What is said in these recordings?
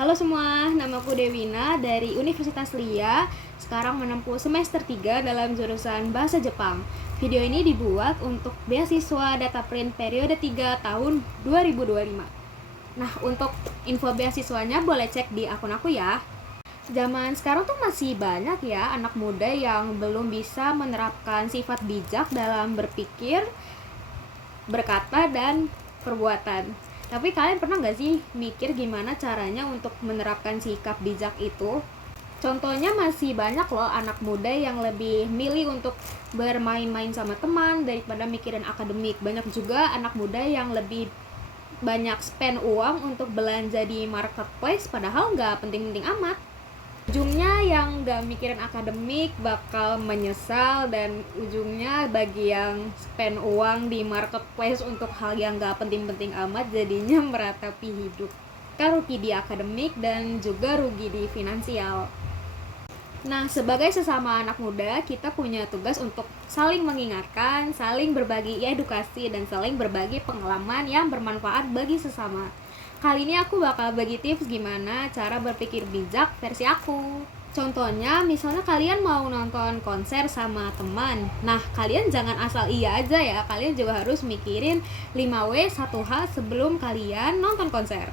Halo semua, namaku Dewina dari Universitas Lia. Sekarang menempuh semester 3 dalam jurusan Bahasa Jepang. Video ini dibuat untuk beasiswa data print periode 3 tahun 2025. Nah, untuk info beasiswanya boleh cek di akun aku ya. Zaman sekarang tuh masih banyak ya anak muda yang belum bisa menerapkan sifat bijak dalam berpikir, berkata, dan perbuatan. Tapi kalian pernah gak sih mikir gimana caranya untuk menerapkan sikap bijak itu? Contohnya masih banyak loh anak muda yang lebih milih untuk bermain-main sama teman daripada mikirin akademik. Banyak juga anak muda yang lebih banyak spend uang untuk belanja di marketplace padahal gak penting-penting amat. Ujungnya yang gak mikirin akademik bakal menyesal, dan ujungnya bagi yang spend uang di marketplace untuk hal yang gak penting-penting amat jadinya meratapi hidup. Kan rugi di akademik dan juga rugi di finansial. Nah, sebagai sesama anak muda, kita punya tugas untuk saling mengingatkan, saling berbagi edukasi, dan saling berbagi pengalaman yang bermanfaat bagi sesama. Kali ini aku bakal bagi tips gimana cara berpikir bijak versi aku. Contohnya, misalnya kalian mau nonton konser sama teman. Nah, kalian jangan asal iya aja ya. Kalian juga harus mikirin 5W 1H sebelum kalian nonton konser.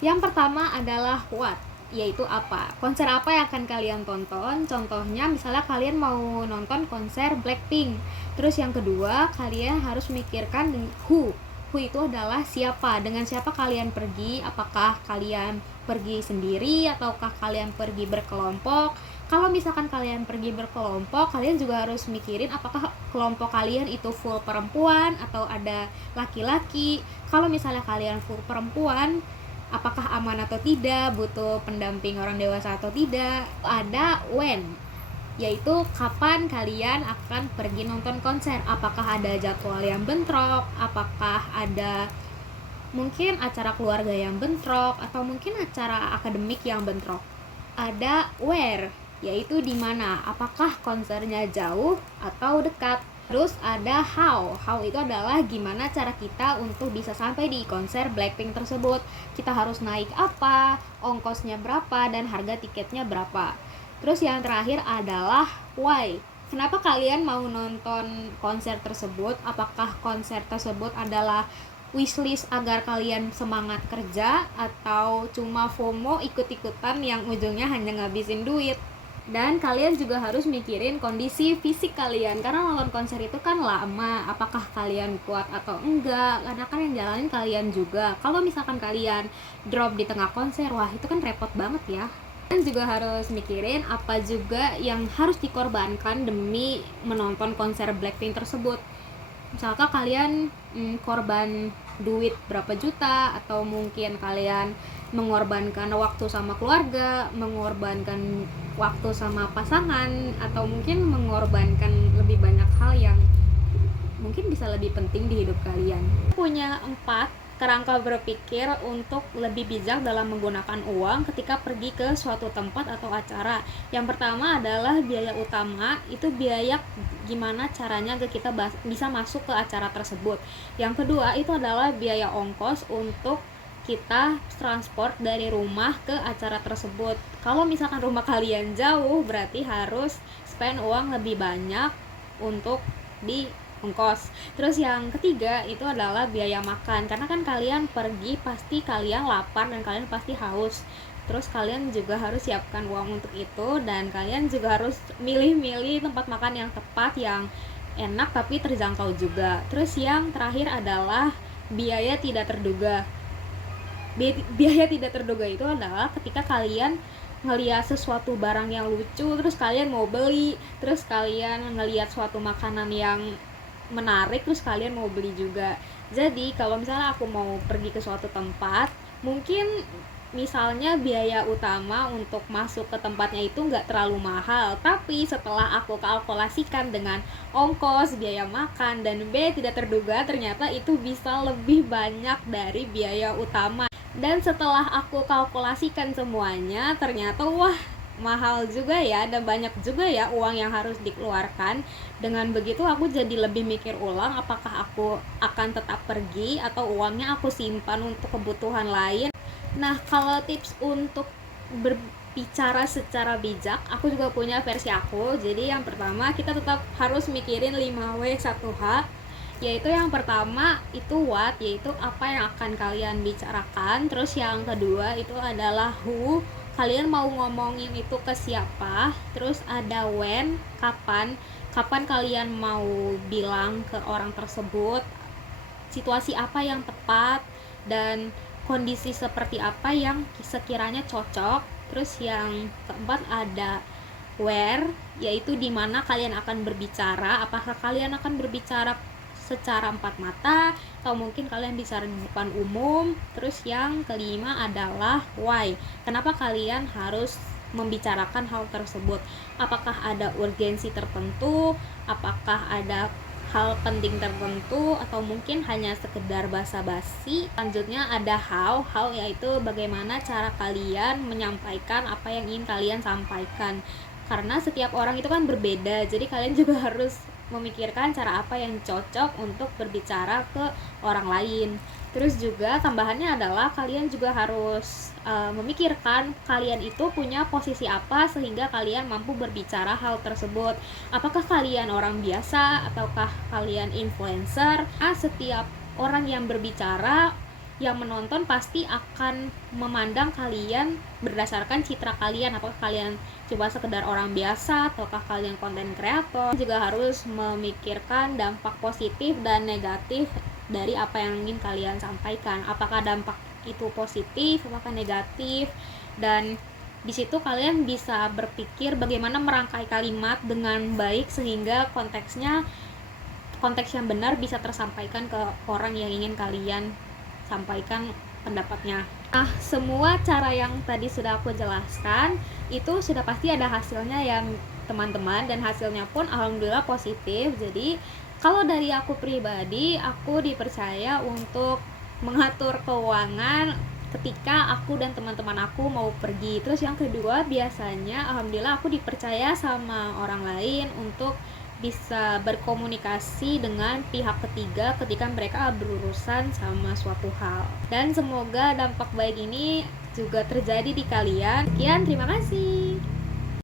Yang pertama adalah what, yaitu apa. Konser apa yang akan kalian tonton? Contohnya, misalnya kalian mau nonton konser Blackpink. Terus yang kedua, kalian harus memikirkan who. Who itu adalah siapa, dengan siapa kalian pergi, apakah kalian pergi sendiri ataukah kalian pergi berkelompok. Kalau misalkan kalian pergi berkelompok, kalian juga harus mikirin apakah kelompok kalian itu full perempuan atau ada laki-laki. Kalau misalnya kalian full perempuan, apakah aman atau tidak, butuh pendamping orang dewasa atau tidak. Ada when, yaitu kapan kalian akan pergi nonton konser, apakah ada jadwal yang bentrok, apakah ada mungkin acara keluarga yang bentrok, atau mungkin acara akademik yang bentrok. Ada where, yaitu di mana, apakah konsernya jauh atau dekat. Terus ada how itu adalah gimana cara kita untuk bisa sampai di konser Blackpink tersebut. Kita harus naik apa, ongkosnya berapa, dan harga tiketnya berapa. Terus yang terakhir adalah why. Kenapa kalian mau nonton konser tersebut? Apakah konser tersebut adalah wishlist agar kalian semangat kerja, atau cuma FOMO ikut-ikutan yang ujungnya hanya ngabisin duit? Dan kalian juga harus mikirin kondisi fisik kalian, karena nonton konser itu kan lama. Apakah kalian kuat atau enggak, karena kan yang jalanin kalian juga. Kalau misalkan kalian drop di tengah konser, wah itu kan repot banget ya. Kalian juga harus mikirin apa juga yang harus dikorbankan demi menonton konser Blackpink tersebut. Misalkan kalian korban duit berapa juta, atau mungkin kalian mengorbankan waktu sama keluarga, mengorbankan waktu sama pasangan, atau mungkin mengorbankan lebih banyak hal yang mungkin bisa lebih penting di hidup kalian. Punya 4 kerangka berpikir untuk lebih bijak dalam menggunakan uang ketika pergi ke suatu tempat atau acara. Yang pertama adalah biaya utama, itu biaya gimana caranya kita bisa masuk ke acara tersebut. Yang kedua itu adalah biaya ongkos untuk kita transport dari rumah ke acara tersebut. Kalau misalkan rumah kalian jauh, berarti harus spend uang lebih banyak untuk di ongkos. Terus yang ketiga itu adalah biaya makan, karena kan kalian pergi pasti kalian lapar dan kalian pasti haus. Terus kalian juga harus siapkan uang untuk itu, dan kalian juga harus milih-milih tempat makan yang tepat, yang enak tapi terjangkau juga. Terus yang terakhir adalah biaya tidak terduga. Biaya tidak terduga itu adalah ketika kalian ngelihat sesuatu barang yang lucu, terus kalian mau beli, terus kalian ngelihat suatu makanan yang menarik, terus kalian mau beli juga. Jadi kalau misalnya aku mau pergi ke suatu tempat, mungkin misalnya biaya utama untuk masuk ke tempatnya itu nggak terlalu mahal, tapi setelah aku kalkulasikan dengan ongkos, biaya makan, dan biaya tidak terduga, ternyata itu bisa lebih banyak dari biaya utama. Dan setelah aku kalkulasikan semuanya, ternyata wah mahal juga ya, dan banyak juga ya uang yang harus dikeluarkan. Dengan begitu aku jadi lebih mikir ulang apakah aku akan tetap pergi atau uangnya aku simpan untuk kebutuhan lain. Nah, kalau tips untuk berbicara secara bijak, aku juga punya versi aku. Jadi yang pertama, kita tetap harus mikirin 5W 1H, yaitu yang pertama itu what, yaitu apa yang akan kalian bicarakan. Terus yang kedua itu adalah who, kalian mau ngomongin itu ke siapa. Terus ada when, kapan kalian mau bilang ke orang tersebut, situasi apa yang tepat, dan kondisi seperti apa yang sekiranya cocok. Terus yang keempat ada where, yaitu di mana kalian akan berbicara, apakah kalian akan berbicara secara empat mata atau mungkin kalian bicara di depan umum. Terus yang kelima adalah why, kenapa kalian harus membicarakan hal tersebut, apakah ada urgensi tertentu, apakah ada hal penting tertentu, atau mungkin hanya sekedar basa-basi. Selanjutnya ada how yaitu bagaimana cara kalian menyampaikan apa yang ingin kalian sampaikan, karena setiap orang itu kan berbeda, jadi kalian juga harus memikirkan cara apa yang cocok untuk berbicara ke orang lain. Terus juga tambahannya adalah kalian juga harus memikirkan kalian itu punya posisi apa sehingga kalian mampu berbicara hal tersebut. Apakah kalian orang biasa ataukah kalian influencer? Setiap orang yang berbicara, yang menonton pasti akan memandang kalian berdasarkan citra kalian, apakah kalian cuma sekedar orang biasa ataukah kalian konten kreator. Juga harus memikirkan dampak positif dan negatif dari apa yang ingin kalian sampaikan, apakah dampak itu positif, apakah negatif, dan di situ kalian bisa berpikir bagaimana merangkai kalimat dengan baik sehingga konteks yang benar bisa tersampaikan ke orang yang ingin kalian sampaikan pendapatnya. Nah, semua cara yang tadi sudah aku jelaskan itu sudah pasti ada hasilnya ya teman-teman, dan hasilnya pun alhamdulillah positif. Jadi kalau dari aku pribadi, aku dipercaya untuk mengatur keuangan ketika aku dan teman-teman aku mau pergi. Terus yang kedua, biasanya alhamdulillah aku dipercaya sama orang lain untuk bisa berkomunikasi dengan pihak ketiga ketika mereka berurusan sama suatu hal. Dan semoga dampak baik ini juga terjadi di kalian. Sekian, terima kasih.